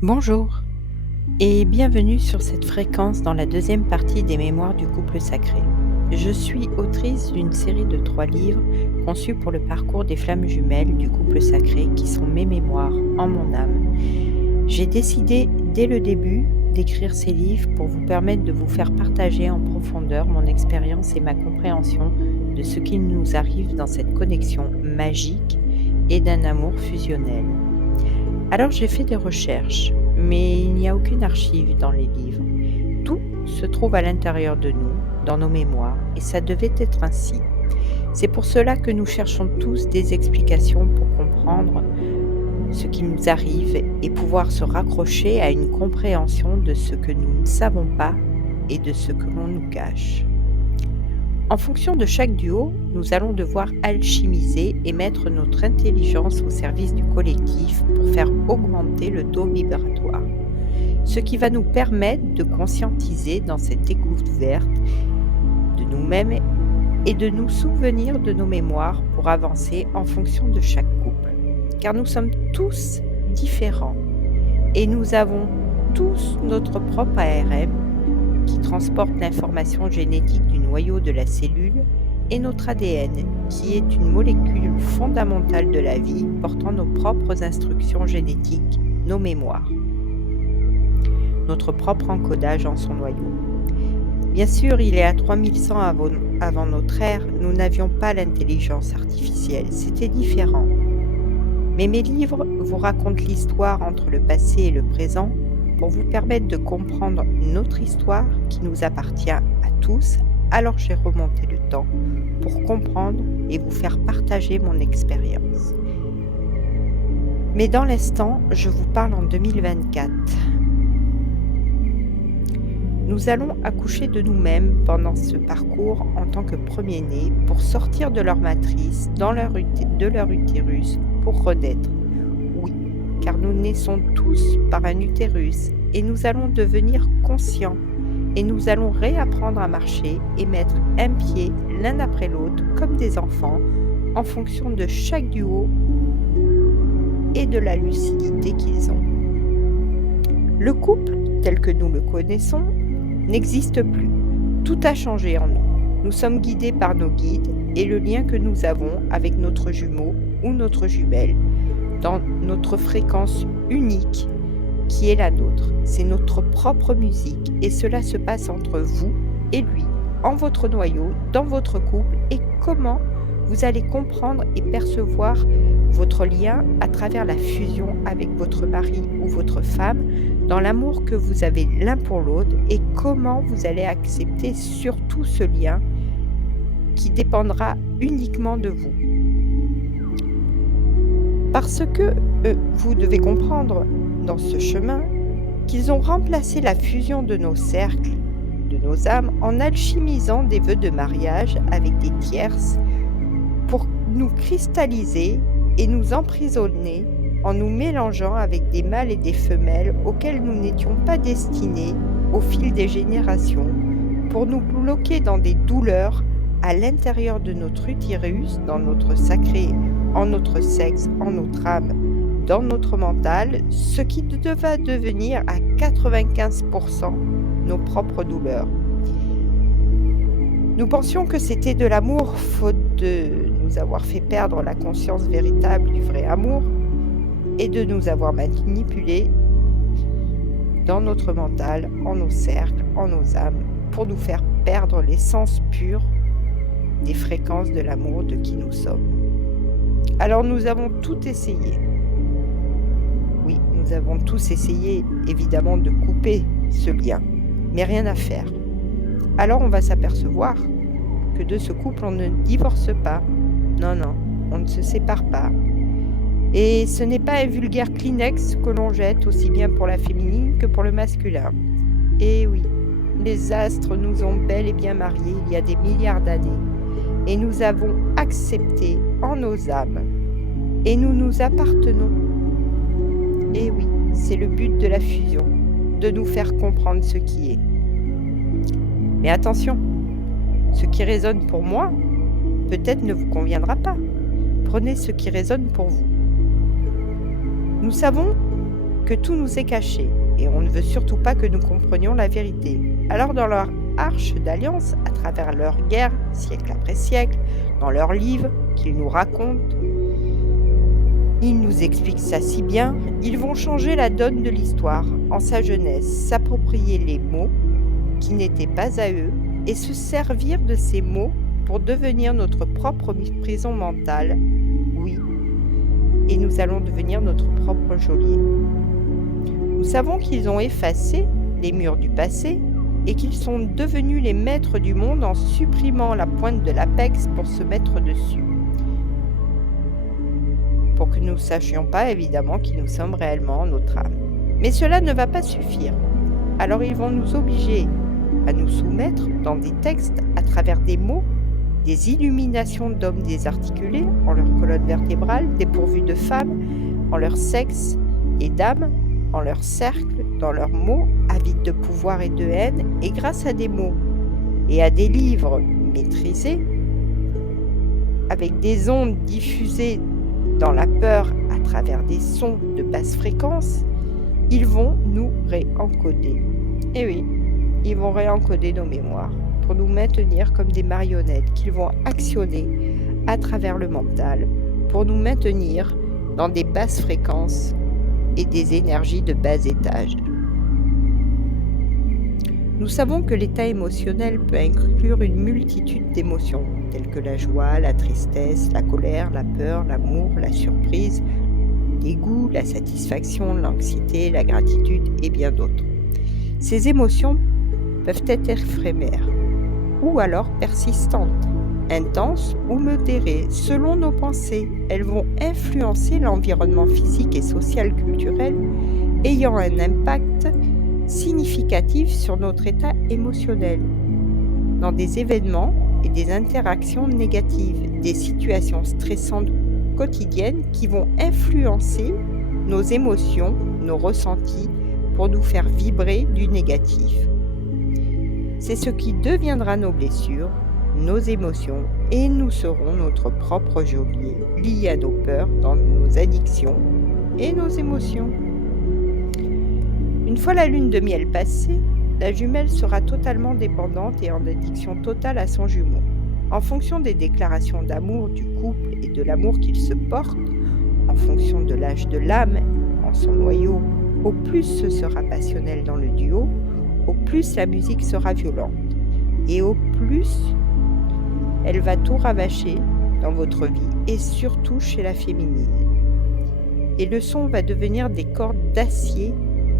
Bonjour et bienvenue sur cette fréquence dans la deuxième partie des Mémoires du couple sacré. Je suis autrice d'une série de 3 livres conçus pour le parcours des flammes jumelles du couple sacré qui sont mes mémoires en mon âme. J'ai décidé dès le début d'écrire ces livres pour vous permettre de vous faire partager en profondeur mon expérience et ma compréhension de ce qui nous arrive dans cette connexion magique et d'un amour fusionnel. Alors j'ai fait des recherches, mais il n'y a aucune archive dans les livres. Tout se trouve à l'intérieur de nous, dans nos mémoires, et ça devait être ainsi. C'est pour cela que nous cherchons tous des explications pour comprendre ce qui nous arrive et pouvoir se raccrocher à une compréhension de ce que nous ne savons pas et de ce que l'on nous cache. En fonction de chaque duo, nous allons devoir alchimiser et mettre notre intelligence au service du collectif pour faire augmenter le taux vibratoire, ce qui va nous permettre de conscientiser dans cette découverte de nous-mêmes et de nous souvenir de nos mémoires pour avancer en fonction de chaque couple. Car nous sommes tous différents et nous avons tous notre propre ARM qui transporte l'information génétique du noyau de la cellule, et notre ADN, qui est une molécule fondamentale de la vie portant nos propres instructions génétiques, nos mémoires, notre propre encodage en son noyau. Bien sûr, il est à 3100 avant notre ère, nous n'avions pas l'intelligence artificielle, c'était différent. Mais mes livres vous racontent l'histoire entre le passé et le présent, pour vous permettre de comprendre notre histoire qui nous appartient à tous. Alors j'ai remonté le temps pour comprendre et vous faire partager mon expérience. Mais dans l'instant, je vous parle en 2024. Nous allons accoucher de nous-mêmes pendant ce parcours en tant que premier-nés pour sortir de leur matrice, de leur utérus, pour renaître. Oui, car nous naissons tous par un utérus et nous allons devenir conscients et nous allons réapprendre à marcher et mettre un pied l'un après l'autre comme des enfants en fonction de chaque duo et de la lucidité qu'ils ont. Le couple, tel que nous le connaissons, n'existe plus. Tout a changé en nous. Nous sommes guidés par nos guides et le lien que nous avons avec notre jumeau ou notre jumelle dans notre fréquence unique qui est la nôtre. C'est notre propre musique et cela se passe entre vous et lui, en votre noyau, dans votre couple et comment vous allez comprendre et percevoir votre lien à travers la fusion avec votre mari ou votre femme, dans l'amour que vous avez l'un pour l'autre et comment vous allez accepter surtout ce lien qui dépendra uniquement de vous. Parce que vous devez comprendre dans ce chemin qu'ils ont remplacé la fusion de nos cercles, de nos âmes, en alchimisant des vœux de mariage avec des tierces pour nous cristalliser et nous emprisonner en nous mélangeant avec des mâles et des femelles auxquels nous n'étions pas destinés au fil des générations, pour nous bloquer dans des douleurs à l'intérieur de notre utérus, dans notre sacré, en notre sexe, en notre âme, dans notre mental, ce qui va devenir à 95% nos propres douleurs. Nous pensions que c'était de l'amour, faute de nous avoir fait perdre la conscience véritable du vrai amour et de nous avoir manipulés dans notre mental, en nos cercles, en nos âmes, pour nous faire perdre l'essence pure des fréquences de l'amour de qui nous sommes. Alors nous avons tout essayé. Oui, nous avons tous essayé, évidemment, de couper ce lien, mais rien à faire. Alors on va s'apercevoir que de ce couple, on ne divorce pas. Non, on ne se sépare pas. Et ce n'est pas un vulgaire Kleenex que l'on jette aussi bien pour la féminine que pour le masculin. Et oui, les astres nous ont bel et bien mariés il y a des milliards d'années. Et nous avons accepté en nos âmes. Et nous nous appartenons. Et oui, c'est le but de la fusion, de nous faire comprendre ce qui est. Mais attention, ce qui résonne pour moi, peut-être ne vous conviendra pas. Prenez ce qui résonne pour vous. Nous savons que tout nous est caché et on ne veut surtout pas que nous comprenions la vérité. Alors dans leur arche d'alliance, à travers leurs guerres, siècle après siècle, dans leurs livres qu'ils nous racontent, ils nous expliquent ça si bien, ils vont changer la donne de l'histoire en sa jeunesse, s'approprier les mots qui n'étaient pas à eux et se servir de ces mots pour devenir notre propre prison mentale. Oui, et nous allons devenir notre propre geôlier. Nous savons qu'ils ont effacé les murs du passé et qu'ils sont devenus les maîtres du monde en supprimant la pointe de l'apex pour se mettre dessus. Pour que nous ne sachions pas évidemment qui nous sommes réellement en notre âme. Mais cela ne va pas suffire. Alors ils vont nous obliger à nous soumettre dans des textes à travers des mots, des illuminations d'hommes désarticulés en leur colonne vertébrale, dépourvus de femmes, en leur sexe et d'âme, en leur cercle, dans leurs mots, avides de pouvoir et de haine, et grâce à des mots et à des livres maîtrisés, avec des ondes diffusées dans la peur à travers des sons de basse fréquence, ils vont nous réencoder. Et oui, ils vont réencoder nos mémoires pour nous maintenir comme des marionnettes qu'ils vont actionner à travers le mental pour nous maintenir dans des basses fréquences et des énergies de bas étage. Nous savons que l'état émotionnel peut inclure une multitude d'émotions, telles que la joie, la tristesse, la colère, la peur, l'amour, la surprise, le dégoût, la satisfaction, l'anxiété, la gratitude et bien d'autres. Ces émotions peuvent être éphémères ou alors persistantes, intenses ou modérées selon nos pensées. Elles vont influencer l'environnement physique et social culturel ayant un impact significatif sur notre état émotionnel, dans des événements et des interactions négatives, des situations stressantes quotidiennes qui vont influencer nos émotions, nos ressentis pour nous faire vibrer du négatif. C'est ce qui deviendra nos blessures, nos émotions et nous serons notre propre geôlier lié à nos peurs dans nos addictions et nos émotions. Une fois la lune de miel passée, la jumelle sera totalement dépendante et en addiction totale à son jumeau. En fonction des déclarations d'amour du couple et de l'amour qu'il se porte, en fonction de l'âge de l'âme en son noyau, au plus ce sera passionnel dans le duo, au plus la musique sera violente et au plus elle va tout ravager dans votre vie et surtout chez la féminine. Et le son va devenir des cordes d'acier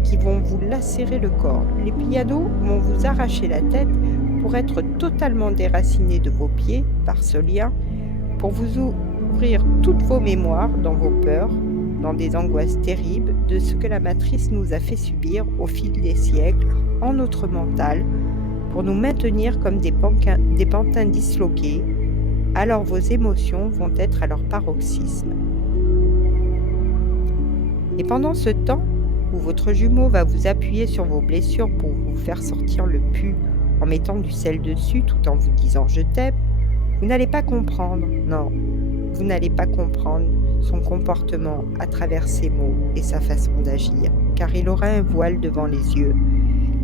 qui vont vous lacérer le corps. Les pianos vont vous arracher la tête pour être totalement déracinés de vos pieds par ce lien, pour vous ouvrir toutes vos mémoires dans vos peurs, dans des angoisses terribles de ce que la matrice nous a fait subir au fil des siècles en notre mental, pour nous maintenir comme des pantins disloqués. Alors vos émotions vont être à leur paroxysme. Et pendant ce temps, où votre jumeau va vous appuyer sur vos blessures pour vous faire sortir le pus en mettant du sel dessus tout en vous disant « je t'aime », vous n'allez pas comprendre, non, vous n'allez pas comprendre son comportement à travers ses mots et sa façon d'agir, car il aura un voile devant les yeux,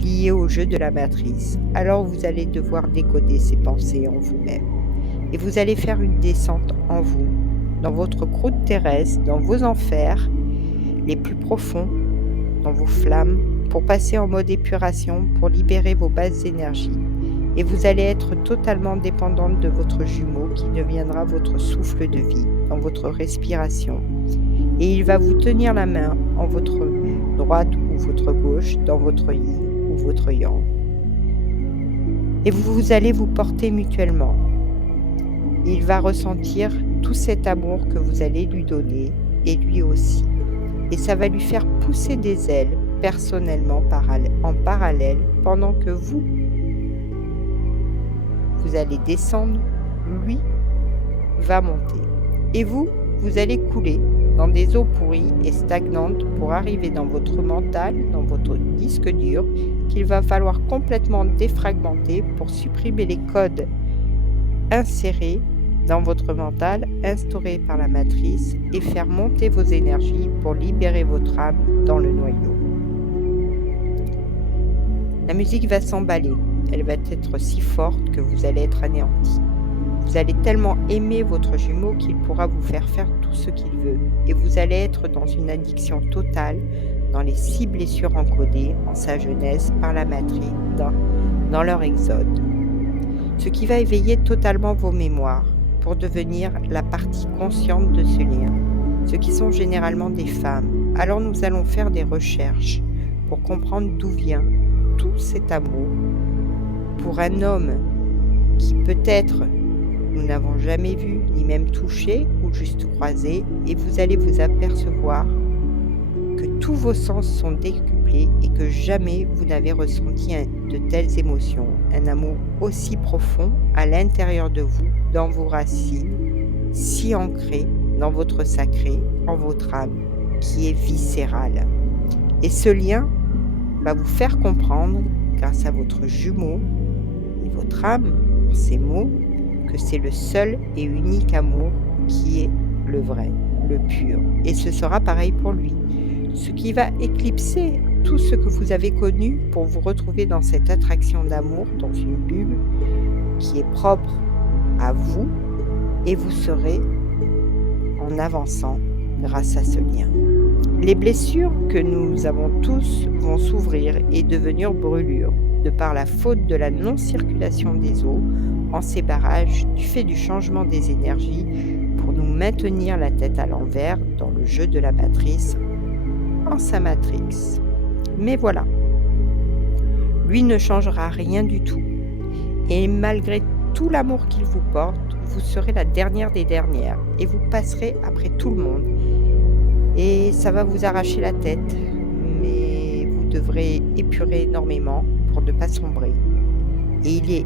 lié au jeu de la matrice. Alors vous allez devoir décoder ses pensées en vous-même. Et vous allez faire une descente en vous, dans votre croûte terrestre, dans vos enfers les plus profonds, dans vos flammes, pour passer en mode épuration, pour libérer vos basses énergies. Et vous allez être totalement dépendante de votre jumeau qui deviendra votre souffle de vie dans votre respiration. Et il va vous tenir la main en votre droite ou votre gauche, dans votre yin ou votre yang. Et vous allez vous porter mutuellement. Il va ressentir tout cet amour que vous allez lui donner, et lui aussi. Et ça va lui faire pousser des ailes personnellement en parallèle pendant que vous allez descendre, lui va monter. Et vous allez couler dans des eaux pourries et stagnantes pour arriver dans votre mental, dans votre disque dur, qu'il va falloir complètement défragmenter pour supprimer les codes insérés dans votre mental instauré par la matrice et faire monter vos énergies pour libérer votre âme dans le noyau. La musique va s'emballer, elle va être si forte que vous allez être anéanti. Vous allez tellement aimer votre jumeau qu'il pourra vous faire faire tout ce qu'il veut et vous allez être dans une addiction totale dans les 6 blessures encodées en sa jeunesse par la matrice dans leur exode. Ce qui va éveiller totalement vos mémoires pour devenir la partie consciente de ce lien, ce qui sont généralement des femmes. Alors nous allons faire des recherches pour comprendre d'où vient tout cet amour pour un homme qui peut-être nous n'avons jamais vu, ni même touché ou juste croisé, et vous allez vous apercevoir que tous vos sens sont décuplés et que jamais vous n'avez ressenti de telles émotions, un amour aussi profond à l'intérieur de vous, dans vos racines, si ancré dans votre sacré, en votre âme, qui est viscéral. Et ce lien va vous faire comprendre, grâce à votre jumeau et votre âme, ces mots, que c'est le seul et unique amour qui est le vrai, le pur. Et ce sera pareil pour lui. Ce qui va éclipser tout ce que vous avez connu pour vous retrouver dans cette attraction d'amour, dans une bulle qui est propre à vous, et vous serez en avançant grâce à ce lien. Les blessures que nous avons tous vont s'ouvrir et devenir brûlures, de par la faute de la non-circulation des eaux en ces barrages du fait du changement des énergies pour nous maintenir la tête à l'envers dans le jeu de la matrice en sa matrix. Mais voilà, lui ne changera rien du tout. Et malgré tout l'amour qu'il vous porte, vous serez la dernière des dernières et vous passerez après tout le monde. Et ça va vous arracher la tête, mais vous devrez épurer énormément pour ne pas sombrer. Et il est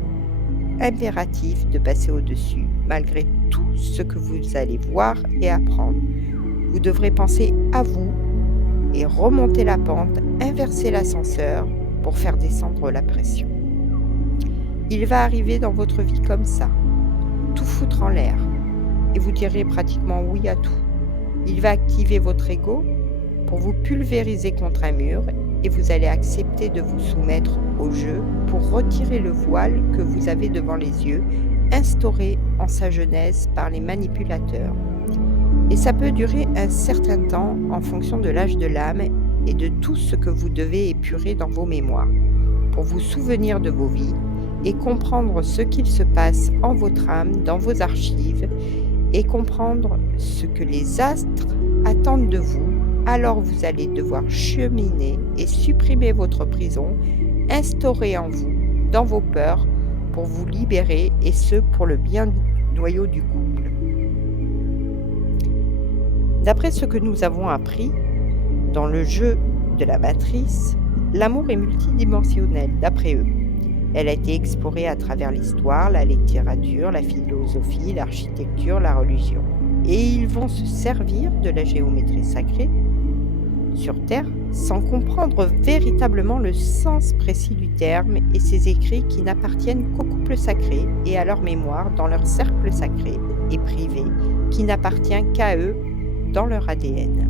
impératif de passer au-dessus, malgré tout ce que vous allez voir et apprendre. Vous devrez penser à vous et remonter la pente, inverser l'ascenseur pour faire descendre la pression. Il va arriver dans votre vie comme ça, tout foutre en l'air, et vous direz pratiquement oui à tout. Il va activer votre ego pour vous pulvériser contre un mur et vous allez accepter de vous soumettre au jeu pour retirer le voile que vous avez devant les yeux, instauré en sa jeunesse par les manipulateurs. Et ça peut durer un certain temps en fonction de l'âge de l'âme et de tout ce que vous devez épurer dans vos mémoires, pour vous souvenir de vos vies et comprendre ce qu'il se passe en votre âme, dans vos archives, et comprendre ce que les astres attendent de vous. Alors vous allez devoir cheminer et supprimer votre prison, instaurer en vous, dans vos peurs, pour vous libérer, et ce pour le bien du noyau du couple. D'après ce que nous avons appris dans le jeu de la matrice, l'amour est multidimensionnel d'après eux. Elle a été explorée à travers l'histoire, la littérature, la philosophie, l'architecture, la religion. Et ils vont se servir de la géométrie sacrée sur Terre sans comprendre véritablement le sens précis du terme et ses écrits qui n'appartiennent qu'au couple sacré et à leur mémoire dans leur cercle sacré et privé qui n'appartient qu'à eux dans leur ADN.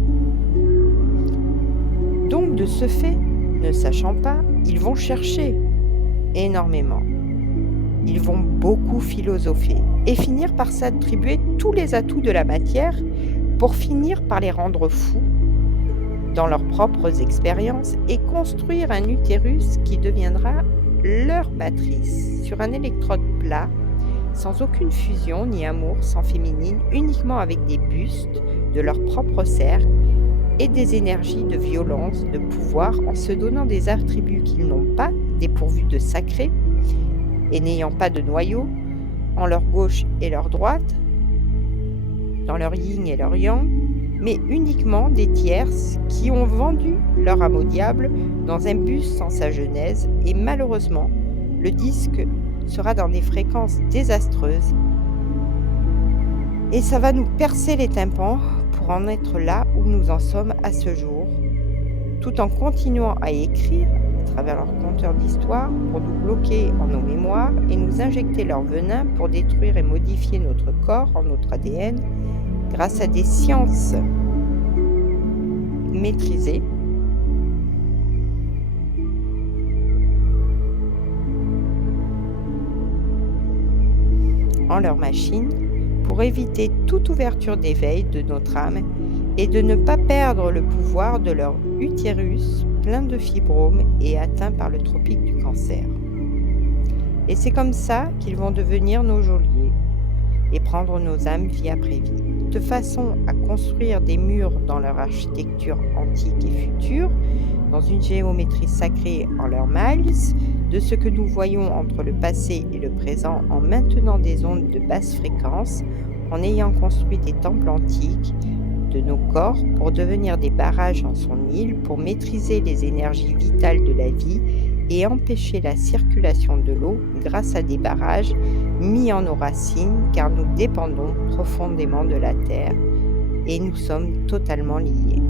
Donc de ce fait, ne sachant pas, ils vont chercher énormément. Ils vont beaucoup philosopher et finir par s'attribuer tous les atouts de la matière pour finir par les rendre fous dans leurs propres expériences et construire un utérus qui deviendra leur matrice sur un électrode plat, sans aucune fusion ni amour, sans féminine, uniquement avec des bustes de leur propre cercle et des énergies de violence, de pouvoir, en se donnant des attributs qu'ils n'ont pas, dépourvus de sacré et n'ayant pas de noyau, en leur gauche et leur droite, dans leur yin et leur yang, mais uniquement des tierces qui ont vendu leur âme au diable dans un bus sans sa genèse, et malheureusement, le disque sera dans des fréquences désastreuses et ça va nous percer les tympans pour en être là où nous en sommes à ce jour, tout en continuant à écrire travers leur compteur d'histoire pour nous bloquer en nos mémoires et nous injecter leur venin pour détruire et modifier notre corps, notre ADN, grâce à des sciences maîtrisées. En leur machine, pour éviter toute ouverture d'éveil de notre âme et de ne pas perdre le pouvoir de leur utérus plein de fibromes et atteint par le tropique du cancer. Et c'est comme ça qu'ils vont devenir nos geôliers et prendre nos âmes vie après vie, de façon à construire des murs dans leur architecture antique et future, dans une géométrie sacrée en leur miles, de ce que nous voyons entre le passé et le présent en maintenant des ondes de basse fréquence, en ayant construit des temples antiques de nos corps pour devenir des barrages en son île, pour maîtriser les énergies vitales de la vie et empêcher la circulation de l'eau grâce à des barrages mis en nos racines, car nous dépendons profondément de la terre et nous sommes totalement liés.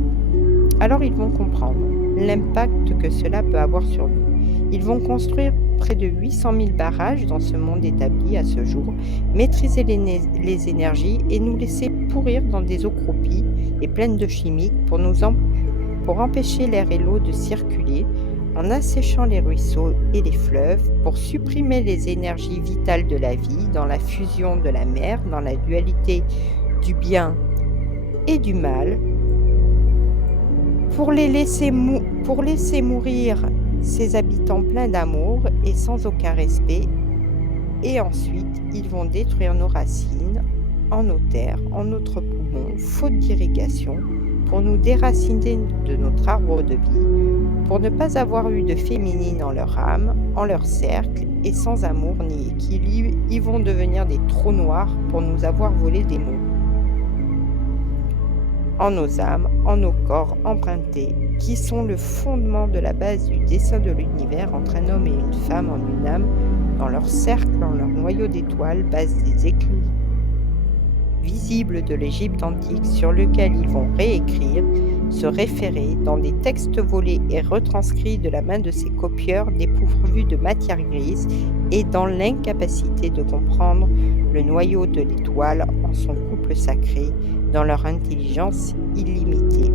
Alors ils vont comprendre l'impact que cela peut avoir sur nous. Ils vont construire près de 800 000 barrages dans ce monde établi à ce jour, maîtriser les énergies et nous laisser pourrir dans des eaux croupies et pleines de chimiques pour empêcher l'air et l'eau de circuler, en asséchant les ruisseaux et les fleuves, pour supprimer les énergies vitales de la vie dans la fusion de la mer, dans la dualité du bien et du mal, pour laisser mourir ces habitants pleins d'amour et sans aucun respect, et ensuite ils vont détruire nos racines en nos terres, en notre poumon, faute d'irrigation, pour nous déraciner de notre arbre de vie, pour ne pas avoir eu de féminine en leur âme, en leur cercle, et sans amour ni équilibre, ils vont devenir des trous noirs pour nous avoir volé des mots. En nos âmes, en nos corps empruntés, qui sont le fondement de la base du dessin de l'univers entre un homme et une femme en une âme, dans leur cercle, dans leur noyau d'étoiles, base des écrits visibles de l'Égypte antique, sur lequel ils vont réécrire, se référer dans des textes volés et retranscrits de la main de ces copieurs dépourvus de matière grise et dans l'incapacité de comprendre le noyau de l'étoile en son couple sacré, dans leur intelligence illimitée.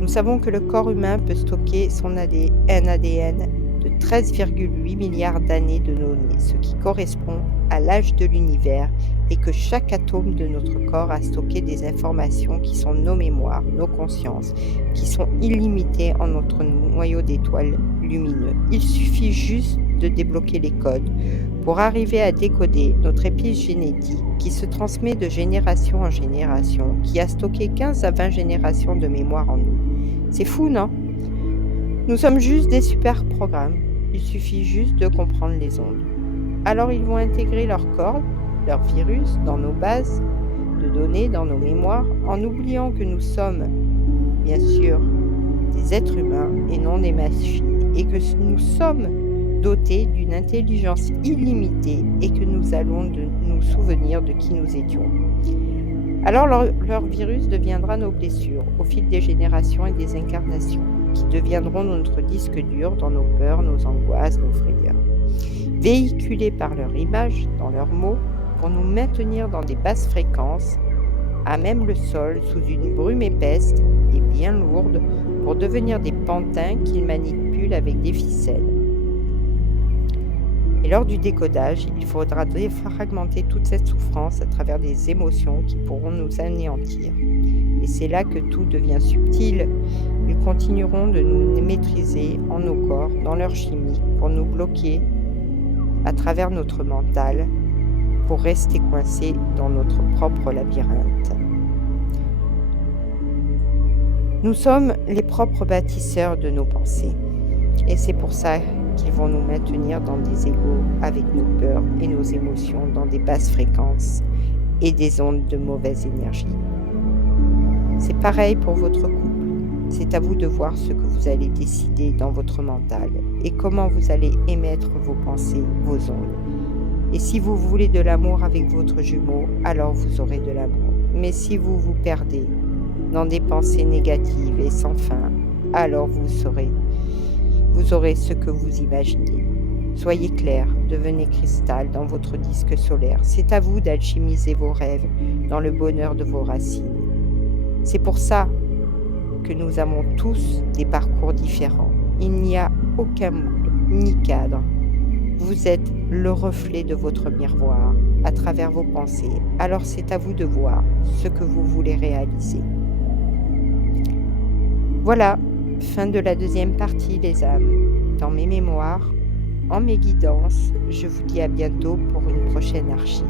Nous savons que le corps humain peut stocker un ADN de 13,8 milliards d'années de données, ce qui correspond à l'âge de l'univers, et que chaque atome de notre corps a stocké des informations qui sont nos mémoires, nos consciences, qui sont illimitées en notre noyau d'étoiles lumineux. Il suffit juste de débloquer les codes pour arriver à décoder notre épigénétique qui se transmet de génération en génération, qui a stocké 15 à 20 générations de mémoire en nous. C'est fou, non? Nous sommes juste des super programmes. Il suffit juste de comprendre les ondes. Alors ils vont intégrer leur corps, leur virus, dans nos bases de données, dans nos mémoires, en oubliant que nous sommes, bien sûr, des êtres humains et non des machines, et que nous sommes dotés d'une intelligence illimitée et que nous allons nous souvenir de qui nous étions. Alors leur virus deviendra nos blessures au fil des générations et des incarnations, qui deviendront notre disque dur dans nos peurs, nos angoisses, nos frayeurs, véhiculés par leur image, dans leurs mots, pour nous maintenir dans des basses fréquences, à même le sol, sous une brume épaisse et bien lourde, pour devenir des pantins qu'ils manipulent avec des ficelles. Et lors du décodage, il faudra défragmenter toute cette souffrance à travers des émotions qui pourront nous anéantir. Et c'est là que tout devient subtil. Ils continueront de nous maîtriser en nos corps, dans leur chimie, pour nous bloquer à travers notre mental, pour rester coincés dans notre propre labyrinthe. Nous sommes les propres bâtisseurs de nos pensées. Et c'est pour ça qu'ils vont nous maintenir dans des égos avec nos peurs et nos émotions dans des basses fréquences et des ondes de mauvaise énergie. C'est pareil pour votre couple. C'est à vous de voir ce que vous allez décider dans votre mental et comment vous allez émettre vos pensées, vos ondes. Et si vous voulez de l'amour avec votre jumeau, alors vous aurez de l'amour. Mais si vous vous perdez dans des pensées négatives et sans fin, alors vous vous aurez ce que vous imaginez. Soyez clair, devenez cristal dans votre disque solaire. C'est à vous d'alchimiser vos rêves dans le bonheur de vos racines. C'est pour ça que nous avons tous des parcours différents. Il n'y a aucun moule ni cadre. Vous êtes le reflet de votre miroir à travers vos pensées. Alors c'est à vous de voir ce que vous voulez réaliser. Voilà, fin de la deuxième partie, les âmes. Dans mes mémoires, en mes guidances, je vous dis à bientôt pour une prochaine archive.